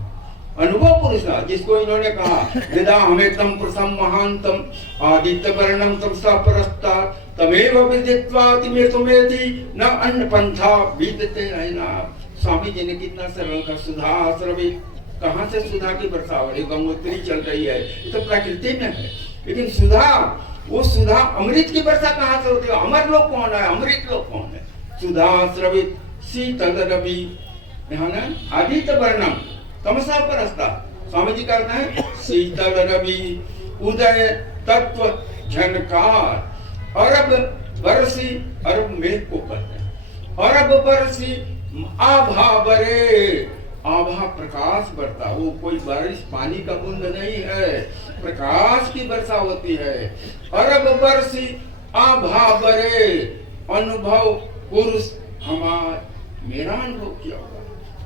अनुभव पुरुष, जिसको इन्होंने कहा यदा हमेतम प्रसम महांतम आदित्य वर्णम तम सपरस्ता तमेव विदित्वा तिमेतुमेति न अन्न पंथा विदते नैना। स्वामी जी ने कितना सरल का सुधा स्रवित, कहाँ से सुधा की बरसावट? गंगोत्री चल रही है, ये तो प्रकृति में है। लेकिन सुधा, वो सुधा अमृत की वर्षा कहाँ से होती है? अमर लोग कौन है? अमृत लोग कौन है? सुधा स्रवित शीतल रवि आदित्य वर्णम तमसा परस्ता। स्वामी जी कहते हैं शीतल रवि उदय तत्व झनकार अरब बरसी, अरब मेघ को कहते हैं, अरब बरसी आभा बरे, आभा प्रकाश बरता। वो कोई बारिश पानी का बूंद नहीं है, प्रकाश की वर्षा होती है। अरब बरसी आभा बरे अनुभव पुरुष हमार। मेरा अनुभव क्या होगा?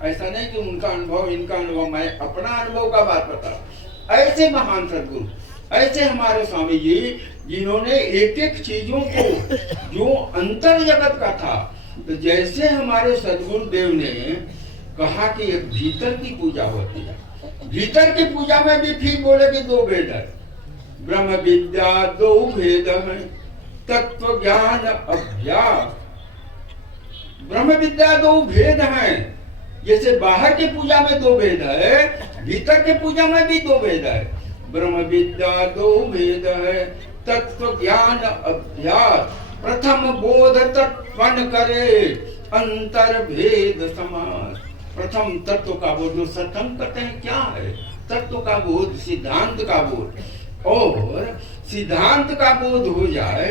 ऐसा नहीं कि उनका अनुभव इनका अनुभव, मैं अपना अनुभव का बात बता। ऐसे महान सदगुरु, ऐसे हमारे स्वामी जी, जिन्होंने एक एक चीजों को जो अंतर जगत का था, तो जैसे हमारे सदगुरु देव ने कहा कि एक भीतर की पूजा होती है, भीतर की पूजा में भी ठीक बोले कि 2 भेद है। ब्रह्म विद्या 2 भेद है, तत्व ज्ञान अभ्यास। ब्रह्म विद्या 2 भेद हैं। जैसे बाहर की पूजा में 2 भेद है, भीतर की पूजा में भी 2 भेद है। ब्रह्म विद्या 2 भेद है, तत्व ज्ञान अभ्यास। प्रथम बोध तत्वन करे, अंतर भेद समास। प्रथम तत्व का बोध, जो सत्संग करते हैं क्या है? तत्व का बोध, सिद्धांत का बोध। और सिद्धांत का बोध हो जाए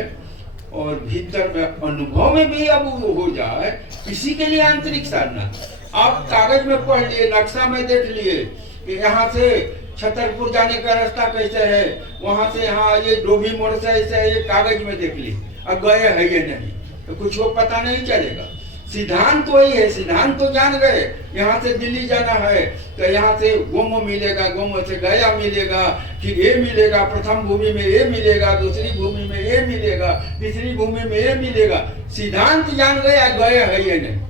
और भीतर में अनुभव में भी अब हो जाए, इसी के लिए आंतरिक साधना। आप कागज में पढ़ लिए, नक्शा में देख लिए कि यहाँ से छतरपुर जाने का रास्ता कैसे है, वहां से यहाँ ये डोभी मोड़ से ऐसे है, ये कागज में देख ली, अब गए है ये नहीं तो कुछ वो पता नहीं चलेगा। सिद्धांत वही है, सिद्धांत तो जान गए, यहाँ से दिल्ली जाना है तो यहाँ से गोमो मिलेगा, गोमो से गया मिलेगा, फिर ये मिलेगा, प्रथम भूमि में ये मिलेगा, दूसरी भूमि में ये मिलेगा, तीसरी भूमि में ये मिलेगा। सिद्धांत जान गया, गए है ये नहीं।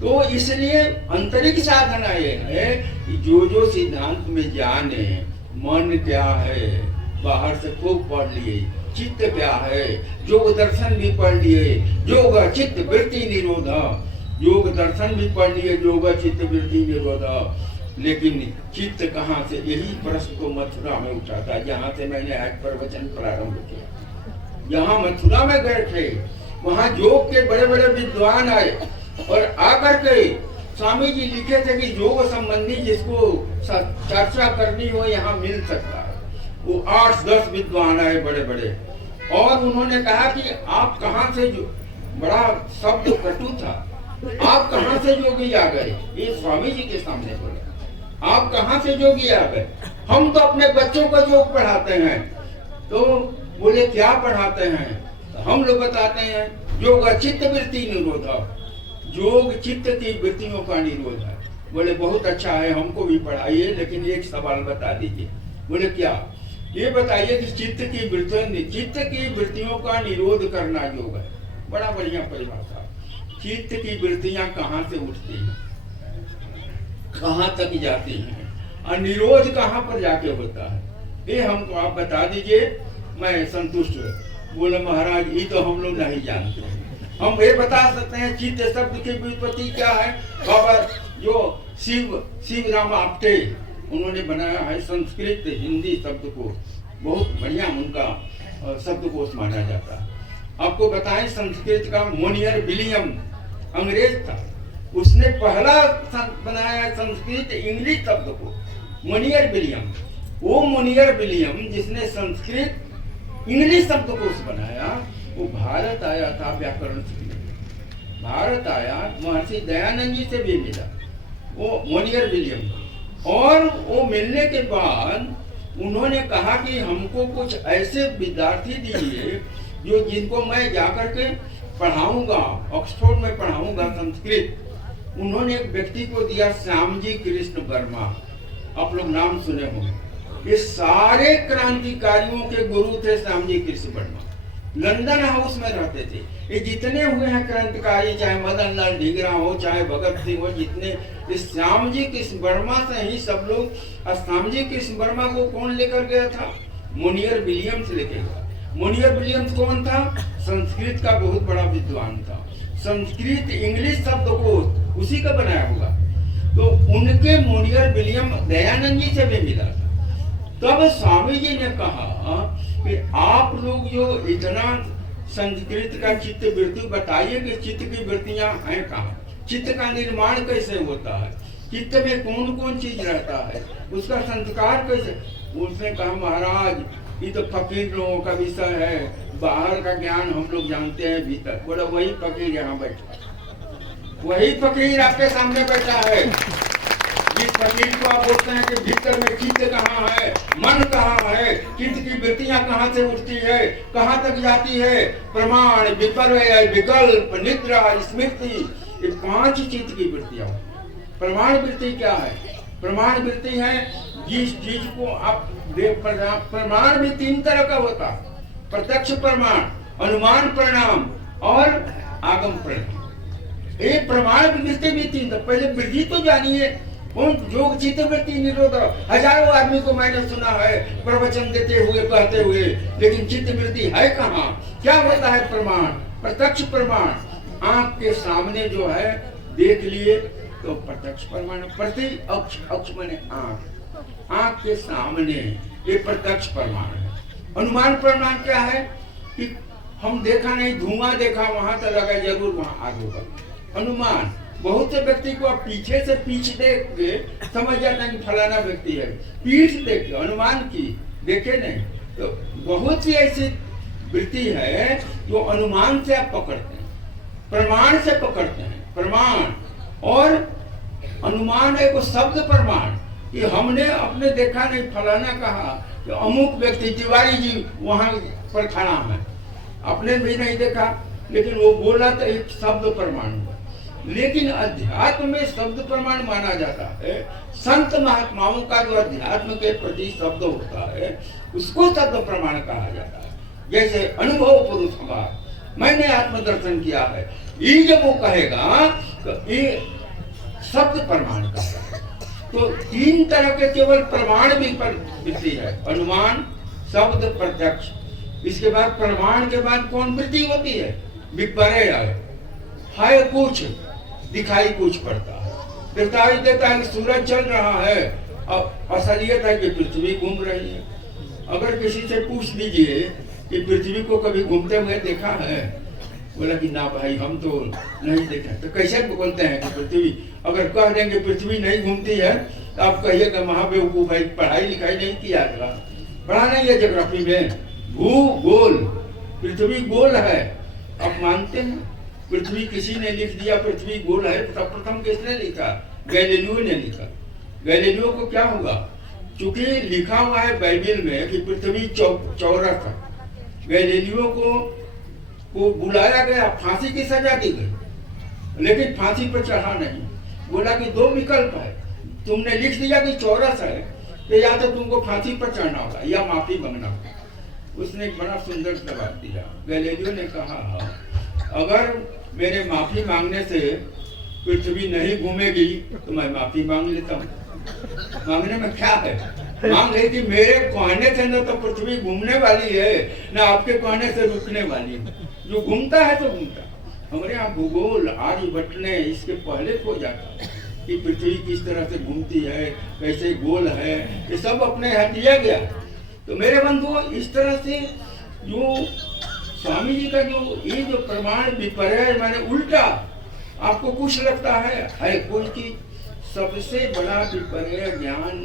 तो इसलिए आंतरिक साधना ये है कि जो सिद्धांत में जाने मन क्या है, बाहर से खूब पढ़ लिए, चित्त क्या है, योग दर्शन भी पढ़ लिए, योग चित्त वृत्ति निरोध, योग दर्शन भी पढ़ लिए, योग चित्त वृत्ति निरोध। लेकिन चित्त कहाँ से, यही प्रश्न को मथुरा में उठा था, जहाँ से मैंने आज प्रवचन प्रारंभ किया। यहाँ मथुरा में गए थे, वहाँ योग के बड़े बड़े विद्वान आए और आकर के स्वामी जी लिखे थे कि योग संबंधी जिसको चर्चा करनी हो यहाँ मिल सकता है। वो 8-10 विद्वान आए बड़े बड़े, और उन्होंने कहा कि आप कहाँ से, जो बड़ा शब्द कटु था, आप कहाँ से योगी आ गए, ये स्वामी जी के सामने बोले, आप कहाँ से योगी आ गए, हम तो अपने बच्चों को योग पढ़ाते हैं। तो बोले क्या पढ़ाते हैं, तो हम लोग बताते हैं योग चित्त वृत्ति निरोध, योग चित्त की वृत्तियों का निरोध है। बोले बहुत अच्छा है, हमको भी पढ़ाइए, लेकिन एक सवाल बता दीजिए। बोले क्या, ये बताइए कि चित्त की वृत्तियों का निरोध करना योग है। बड़ा बढ़िया परिभाषा। चित्त की वृत्तियां कहाँ से उठती हैं, कहाँ तक जाती हैं, और निरोध कहाँ पर जाके होता है, ये हमको आप बता दीजिए, मैं संतुष्ट हूँ। बोले महाराज ये तो हम लोग नहीं जानते, हम ये बता सकते हैं चित्त शब्द की व्युत्पत्ति क्या है। बाबा जो शिव राम आपटे उन्होंने बनाया है संस्कृत हिंदी शब्द को, बहुत बढ़िया उनका शब्दकोश माना जाता है। आपको बताएं संस्कृत का मोनियर विलियम अंग्रेज था, उसने पहला बनाया संस्कृत इंग्लिश शब्द को, मोनियर विलियम। वो मोनियर विलियम जिसने संस्कृत इंग्लिश शब्दकोश बनाया, वो भारत आया था व्याकरण सीखने, भारत आया, महर्षि दयानंद जी से भी मिला वो मोनियर विलियम। और वो मिलने के बाद उन्होंने कहा कि हमको कुछ ऐसे विद्यार्थी दीजिए जो जिनको मैं जाकर के पढ़ाऊंगा, ऑक्सफोर्ड में पढ़ाऊंगा संस्कृत। उन्होंने एक व्यक्ति को दिया श्यामजी कृष्ण वर्मा, आप लोग नाम सुने होंगे। ये सारे क्रांतिकारियों के गुरु थे श्यामजी कृष्ण वर्मा, लंदन हाउस में रहते थे। ये जितने हुए हैं क्रांतिकारी, चाहे मदन लाल ढींगरा हो, चाहे भगत सिंह हो, जितने, इस श्यामजी कृष्ण वर्मा से ही सब लोग। और श्यामजी कृष्ण वर्मा को कौन लेकर गया था, मोनियर विलियम्स लेके गया। मोनियर विलियम्स कौन था, संस्कृत का बहुत बड़ा विद्वान था, संस्कृत इंग्लिश शब्द को उसी का बनाया हुआ। तो उनके मोनियर विलियम दयानंद जी से भी मिला था। तब स्वामी जी ने कहा कि आप लोग जो इतना संस्कृत का चित्त वृत्ति बताइए कि चित्त की वृत्तियां हैं कहाँ, चित्त का निर्माण कैसे होता है, चित्त में कौन कौन चीज रहता है, उसका संस्कार कैसे। उसने कहा महाराज ये तो फकीर लोगों का विषय है, बाहर का ज्ञान हम लोग जानते हैं भीतर। बोला वही फकीर यहाँ बैठा, वही फकीर आपके सामने बैठा है। जिस फकीर को आप बोलते हैं कि भीतर में चित्त कहाँ है, मन कहाँ है, चित्त की वृत्तियां कहाँ से उठती है, कहाँ तक जाती है, प्रमाण, विपर्य, विकल्प, निद्रा, स्मृति, ये 5 चित्त की वृत्तियां। प्रमाण वृत्ति क्या है, प्रमाण वृत्ति है जिस चीज को आप देख, प्रमाण भी 3 तरह का होता, प्रत्यक्ष प्रमाण, अनुमान परिणाम और आगम परिणाम। ये प्रमाण वृत्ति भी 3। पहले वृत्ति तो जानिए, कौन योग चित्त वृत्ति निरोध। हजारों आदमी को मैंने सुना है प्रवचन देते हुए, कहते हुए, लेकिन चित्त वृत्ति है कहाँ, क्या होता है प्रमाण, प्रत्यक्ष प्रमाण। आंख के सामने जो है देख लिए तो प्रत्यक्ष प्रमाण, प्रति अक्ष, अक्ष माने आंख, आंख के सामने, ये प्रत्यक्ष प्रमाण है। अनुमान प्रमाण क्या है कि हम देखा नहीं, धुआं देखा, वहां तो लगा जरूर वहां आग होगा। अनुमान, बहुत से व्यक्ति को आप पीछे से पीछ देख के समझ जाना नहीं फलाना व्यक्ति है, पीठ देख के अनुमान की, देखे नहीं। तो बहुत सी ऐसी वृत्ति है जो अनुमान से आप पकड़ते हैं, प्रमाण से पकड़ते हैं, प्रमाण। और अनुमान है वो शब्द प्रमाण, कि हमने अपने देखा नहीं, फलाना कहा कि अमुक व्यक्ति तिवारी जी वहां पर खड़ा है, अपने भी नहीं देखा, लेकिन वो बोला तो एक शब्द प्रमाण हुआ। लेकिन अध्यात्म में शब्द प्रमाण माना जाता है, संत महात्माओं का जो अध्यात्म के प्रति शब्द होता है उसको शब्द प्रमाण कहा जाता है। जैसे अनुभव पुरुष हमारा, मैंने आत्मदर्शन किया है, ये जब वो कहेगा तो ये शब्द प्रमाण कहा। तो तीन तरह के केवल प्रमाण भी वृत्ति है, अनुमान, शब्द, प्रत्यक्ष। इसके बाद प्रमाण के बाद कौन वृत्ति होती है? विपर्य है कुछ, दिखाई कुछ पड़ता है, दिखाई देता है कि सूरज चल रहा है, और असलियत है कि पृथ्वी घूम रही है। अगर किसी से पूछ लीजिए कि पृथ्वी को कभी घूमते हुए देखा है, बोला कि ना भाई हम तो नहीं देखा, तो कैसे बोलते हैं कि पृथ्वी, अगर कह देंगे पृथ्वी नहीं घूमती है तो आप कहिएगा महाबेवकूफ भाई, पढ़ाई लिखाई नहीं किया था, पढ़ा नहीं है ज्योग्राफी में, भूगोल, पृथ्वी गोल है। आप मानते हैं? पृथ्वी किसी ने लिख दिया पृथ्वी गोल है, प्रथम किसने लिखा? गैलीलियो ने लिखा। गैलीलियो को क्या हुआ? चूंकि लिखा हुआ है बाइबल में कि पृथ्वी चौरस है, गैलीलियो को बुलाया गया, फांसी की सजा दी गई, लेकिन फांसी पर चढ़ा नहीं। बोला कि दो विकल्प है, तुमने लिख दिया कि चौरस है, तो या तो तुमको फांसी पर चढ़ना होगा या माफी मांगना होगा। उसने एक बड़ा सुंदर जवाब दिया। गैलीलियो ने कहा, अगर मेरे माफी मांगने से पृथ्वी नहीं घूमेगी तो मैं माफी मांग लेता हूँ। मांगने में क्या है? मांग है कि मेरे कहने से न तो पृथ्वी घूमने वाली है, न आपके कहने से रुकने वाली है, जो घूमता है तो घूमता। हमारे यहाँ भूगोल, आर्यभट्ट ने इसके पहले खो जाता कि पृथ्वी किस तरह से घूमती है, कैसे गोल है, ये सब अपने यहाँ दिया गया। तो मेरे बंधुओं, इस तरह से जो स्वामी जी का ये जो प्रमाण विपर्य माने उल्टा आपको कुछ लगता है कोई चीज, सबसे बड़ा विपर्य ज्ञान,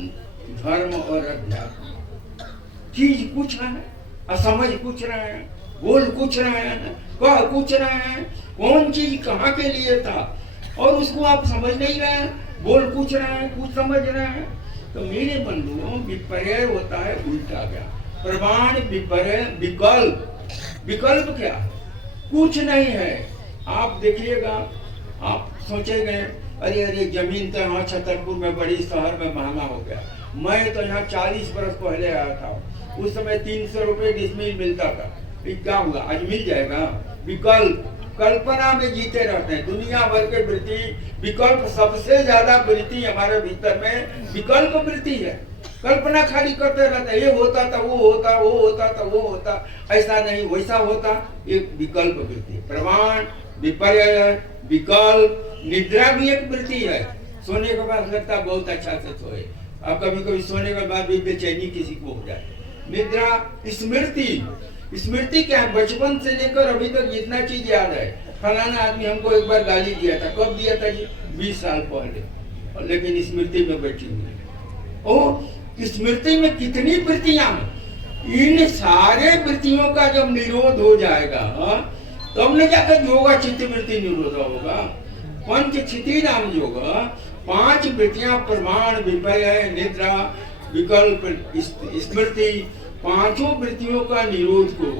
धर्म और अध्यात्म। चीज कुछ है, असमझ कुछ रहे हैं, बोल कुछ रहे हैं, कह कुछ रहे हैं, कौन चीज कहाँ के लिए था और उसको आप समझ नहीं रहे हैं, बोल कुछ रहे हैं, कुछ समझ रहे हैं। तो मेरे बंधुओं, विपर्य होता है उल्टा ज्ञान, प्रमाण, विपर्य, विकल्प। विकल्प क्या? कुछ नहीं है। आप देखिएगा, आप सोचेंगे अरे अरे जमीन तो यहाँ छतरपुर में, बड़ी शहर में महंगा हो गया, मैं तो यहाँ 40 बरस पहले आया था, उस समय 300 रुपए डिसमिल मिलता था, क्या हुआ? आज मिल जाएगा? विकल्प, कल्पना में जीते रहते हैं। दुनिया भर के वृत्ति, विकल्प, सबसे ज्यादा वृत्ति हमारे भीतर में विकल्प वृत्ति है। कल्पना खाली करते रहते हैं, ये होता था, वो होता, वो होता था, वो होता, ऐसा नहीं वैसा होता, एक विकल्प वृत्ति। प्रमाण, विपर्य, विकल्प, निद्रा भी एक वृत्ति है। सोने के बाद लगता बहुत अच्छा से सोए, अब कभी कभी सोने के बाद भी बेचैनी किसी को हो जाए। निद्रा, स्मृति, स्मृति क्या है? बचपन से लेकर अभी तक जितना चीज याद है, फलाना आदमी हमको एक बार गाली दिया था, कब दिया था जी? 20 साल पहले, लेकिन स्मृति में बैठी हुई है। ओ स्मृति में कितनी वृत्तियां हैं। इन सारे वृत्तियों का जब निरोध हो जाएगा तब न जाकर योगा चित्त वृत्ति निरोध होगा। पंच क्षिति नाम योग, 5 वृत्तियां, प्रमाण, विपर्य, निद्रा, विकल्प, स्मृति, 5 वृत्तियों का निरोध को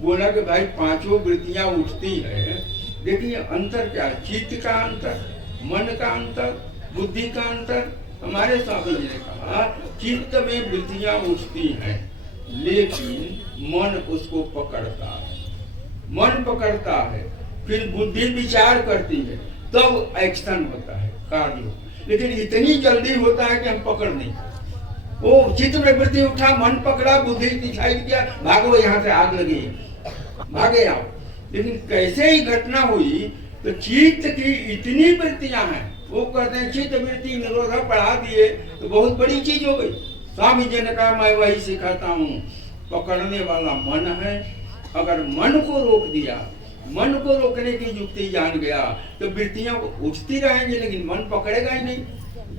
बोला कि भाई 5 वृत्तियां उठती है। देखिए अंतर क्या है? चित्त का अंतर, मन का अंतर, बुद्धि का अंतर। हमारे स्वामी जी ने कहा चित्त में वृत्तियां उठती हैं, लेकिन मन उसको पकड़ता है, मन पकड़ता है, फिर बुद्धि विचार करती है, तब एक्शन होता है, कार्य। लेकिन इतनी जल्दी होता है कि हम पकड़ नहीं। वो चित्त में वृत्ति उठा, मन पकड़ा, बुद्धि दिखाई दिया, भागो यहाँ से आग लगी, भागे आओ। लेकिन कैसे ही घटना हुई तो चित्त की इतनी वृत्तियां हैं, वो कहते हैं चित्त वृत्ति निरोध बढ़ा दिए तो बहुत बड़ी चीज हो गई। स्वामी जी ने कहा मैं वही सिखाता हूँ, पकड़ने वाला मन है। अगर मन को रोक दिया, मन को रोकने की युक्ति जान गया तो वृत्तियां उठती रहेंगी, लेकिन मन पकड़ेगा ही नहीं।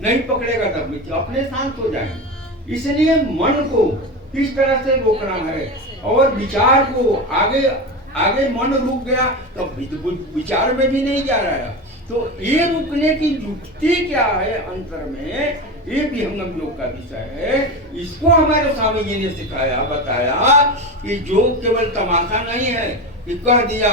नहीं पकड़ेगा तब अपने शांत हो जाएंगे। इसलिए मन को किस तरह से रोकना है और विचार को आगे आगे मन रुक गया तो विचार में भी नहीं जा रहा है। तो ये रुकने की युक्ति क्या है अंतर में, ये विहंगम योग का विषय है। इसको हमारे स्वामी जी ने सिखाया, बताया कि योग केवल तमाशा नहीं है कि कह दिया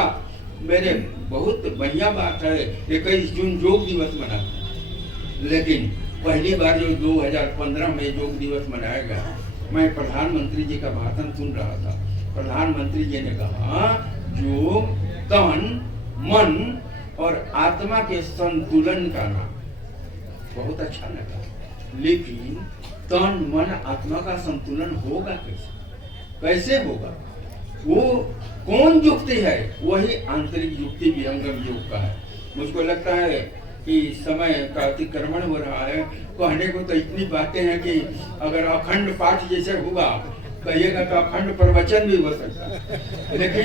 मेरे बहुत बढ़िया बात है 21 जून योग दिवस मनाते हैं। लेकिन पहली बार जो 2015 में योग दिवस मनाया गया, मैं प्रधानमंत्री जी का भाषण सुन रहा था। प्रधानमंत्री जी ने कहा योग तन मन और आत्मा के संतुलन का नाम। बहुत अच्छा लगा, लेकिन तन मन आत्मा का संतुलन होगा कैसे? कैसे होगा? वो कौन युक्ति है? वही आंतरिक युक्ति विहंगम योग का है। मुझको लगता है कि समय का अतिक्रमण हो रहा है। कहने को तो इतनी बातें हैं कि अगर अखंड पाठ जैसे होगा कहिएगा तो अखंड प्रवचन भी हो सकता है, लेकिन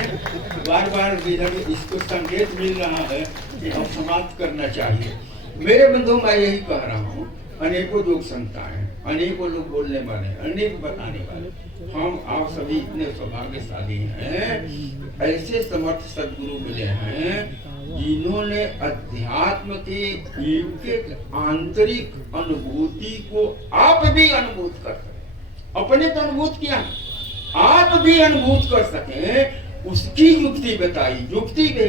बार बार इधर इसको संकेत मिल रहा है कि हम समाप्त करना चाहिए। मेरे बंधु, मैं यही कह रहा हूँ, अनेकों लोग संताएं, अनेकों लोग बोलने वाले, अनेक बताने वाले, हम आप सभी इतने सौभाग्यशाली हैं, ऐसे समर्थ सदगुरु मिले हैं जिन्होंने अध्यात्म के एक आंतरिक अनुभूति को आप भी अनुभूत कर सके। अपने तो अनुभूत किया, आप भी अनुभूत कर सके, उसकी युक्ति बताई। युक्ति दे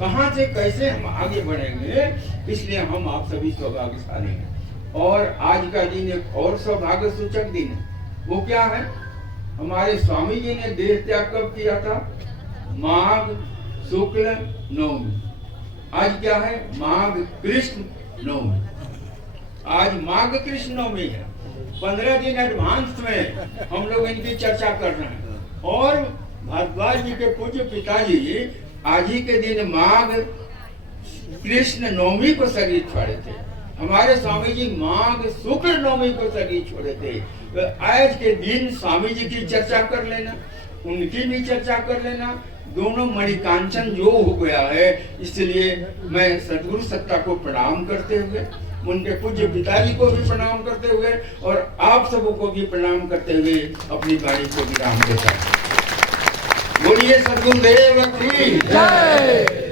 कहां से कैसे हम आगे बढ़ेंगे, इसलिए हम आप सभी सौभाग्यशाली हैं। और आज का दिन एक और सौभाग्य सूचक दिन है। वो क्या है? हमारे स्वामी जी ने देह त्याग कब किया था? माघ शुक्ल नवमी। आज क्या है? माघ कृष्ण नवमी। आज माघ कृष्ण नवमी है। 15 दिन एडवांस में हम लोग इनकी चर्चा कर रहे हैं। और भारद्वाज जी के पूज्य पिताजी आज ही के दिन माघ कृष्ण नवमी को शरीर छोड़े थे। हमारे स्वामी जी माघ शुक्ल नवमी को शरीर छोड़े थे। तो आज के दिन स्वामी जी की चर्चा कर लेना, उनकी भी चर्चा कर लेना, दोनों मणिकांचन जो हो गया है। इसलिए मैं सदगुरु सत्ता को प्रणाम करते हुए, उनके पूज्य पिताजी को भी प्रणाम करते हुए और आप सबों को भी प्रणाम करते हुए अपनी वाणी को विराम देता हूं। बोलिए सद्गुरुदेव की जय।